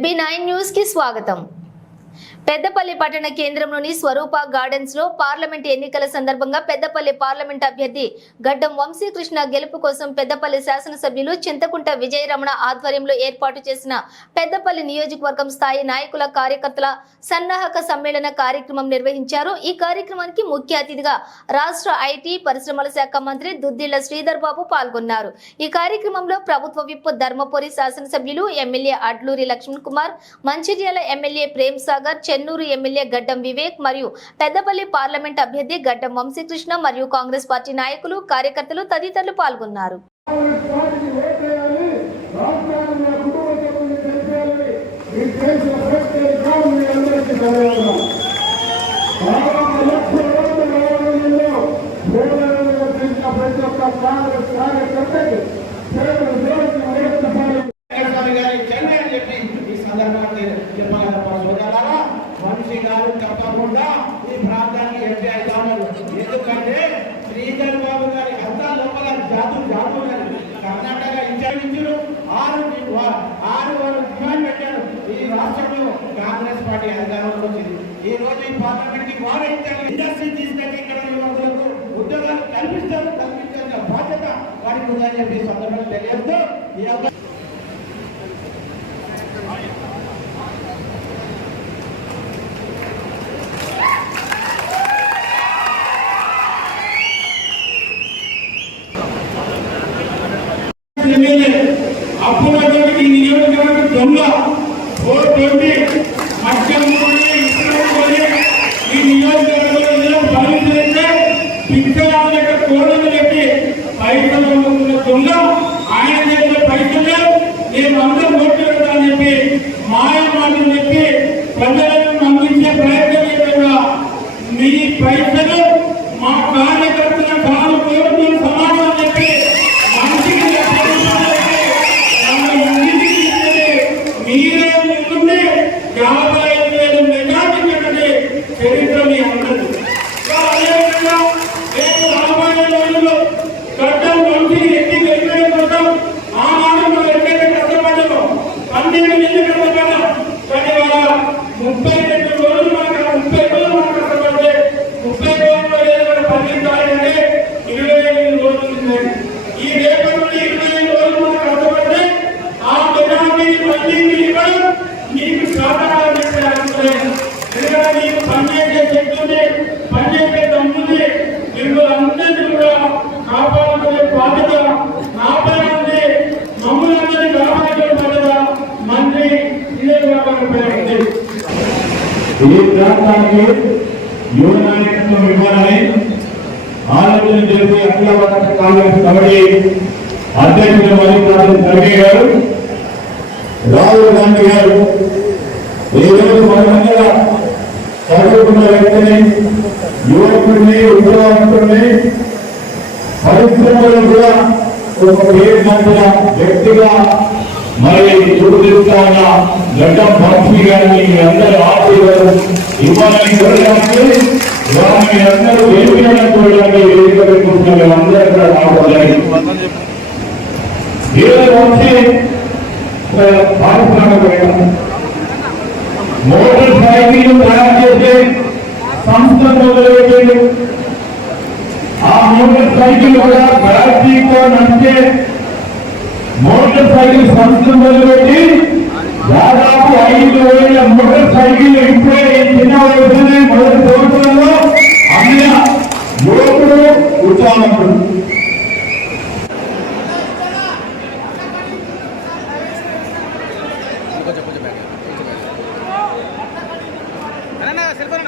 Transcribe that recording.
ZB9 news కి స్వాగతం। పెద్దపల్లి పట్టణ కేంద్రంలోని స్వరూప గార్డెన్స్ లో పార్లమెంట్ ఎన్నికల సందర్భంగా పెద్దపల్లి పార్లమెంట్ అభ్యర్థి గడ్డం వంశీకృష్ణ గెలుపు కోసం పెద్దపల్లి శాసనసభ్యులు చింతకుంట విజయరమణ ఆధ్వర్యంలో ఏర్పాటు చేసిన పెద్దపల్లి నియోజకవర్గం స్థాయి నాయకుల కార్యకర్తల సన్నాహక సమ్మేళన కార్యక్రమం నిర్వహించారు। ఈ కార్యక్రమానికి ముఖ్య అతిథిగా రాష్ట్ర ఐటీ పరిశ్రమల శాఖ మంత్రి దుద్దిళ్ల శ్రీధర్ బాబు పాల్గొన్నారు। ఈ కార్యక్రమంలో ప్రభుత్వ విప్ ధర్మపురి శాసనసభ్యులు MLA Adluri Laxman Kumar, Mancherial MLA Prem Sagar, Chennur MLA Gaddam Vivek మరియు పెద్దపల్లి పార్లమెంట్ అభ్యర్థి గడ్డం వంశీకృష్ణ మరియు కాంగ్రెస్ పార్టీ నాయకులు, కార్యకర్తలు తదితరులు పాల్గొన్నారు। వంశీ గారు తప్పకుండా ఈ ప్రాంతానికి ఎంపీ అవుతారు। ఎందుకంటే శ్రీధర్ బాబు గారి అంతా లోపల జాతు కర్ణాటక ఇన్ఛార్జించారు। ఆరు డిమాండ్ పెట్టారు। ఈ రాష్ట్రంలో కాంగ్రెస్ పార్టీ అధికారంలో వచ్చింది। ఈ రోజు ఈ పార్లమెంట్ కి వారు ఇండస్ట్రీ తీసుకొచ్చి ఇక్కడ యువకులకు ఉద్యోగాలు కల్పించాల్సిన బాధ్యత వారికి ఉందని చెప్పి సందర్భంగా తెలియజేస్తూ అప్పులకి నియోజకవర్గం దొంగ 420 మద్యం ఈ నియోజకవర్గంలో భరించే పిచ్చరాజు కోడలు చెప్పి పైసలు దొంగ ఆయన చేసిన పైసలు నేను అందరూ ఓట్లు పెడతానని చెప్పి మాయ మాటలు చెప్పి ప్రజలను నమ్మించే ప్రయత్నం చేయగా మీ పైసలు మా కార్యకర్తల కాలు కోరుతూ సమాధానం చెప్పి మీరే ముందుండే 55,000 మెగాటికంటే చరిత్రని అన్నది। అదేవిధంగా రాబోయే రోజుల్లో గడ్డం వంశీ ఎత్తి గెలిపే కోసం ఆనాడు మనం ఎక్కడైతే కష్టపడ్డామో 12 నెలలు కష్టపడ్డాం, కానీ వాళ్ళ 32 రోజులు మనకు 30 రోజులు మనం కష్టపడితే 30 రోజుల్లో ఏదైనా పండించాలంటే 25 రోజులు ఈ రేపటి నుండి 25 రోజులు మనం కష్టపడితే ఆ మెగాటిని మళ్ళీ నీకు సాధారణ ఎందుకంటే నీకు పనిచేసే శక్తి పనిచేసే దమ్ముంది, మీరు అందరినీ కూడా కాపాడుకునే బాధ్యత నాపై ఉంది, మమ్మల్ని అందరినీ కాపాడుకునే బాధ్యత మంత్రి ఉంది। ఈ ప్రాంతానికి యువ నాయకత్వం ఇవ్వాలని ఆలోచన చేసి అఖిల భారత కాంగ్రెస్ కమిటీ అధ్యక్షుడు మల్లికార్జున ఖర్గే గారు, రాహుల్ గాంధీ గారు ఈరోజు మనమందరూ చదువుకున్న వ్యక్తిని, యువకుడిని, ఉద్యోగస్తుడిని, పరిశ్రమలో కూడా ఒక పేరునంత వ్యక్తిగా మరి గుర్తిస్తున్న గడ్డం వంశీ గారిని అందరూ ఆశీర్వాదం ఇవ్వాలని కోరడానికి వారిని అందరూ వేదికలను చూడడానికి వేదిక పెట్టుకుంటున్న అందరూ కూడా రావాలి। ఈరోజు వంశీ మోటార్ సైకిల్ తయారు చేసే సంస్థ మొదలుపెట్టింది। ఆ మోటార్ సైకిల్ కూడా బ్యాటరీతో నడిచే మోటార్ సైకిల్ సంస్థ మొదలుపెట్టి దాదాపు 5,000 మోటార్ సైకిల్ ఇప్పుడే చిన్న వయసులోనే మొదటి సంవత్సరంలో అమ్మిన యువకుడు ఉత్సాహవంతుడు। Cell phone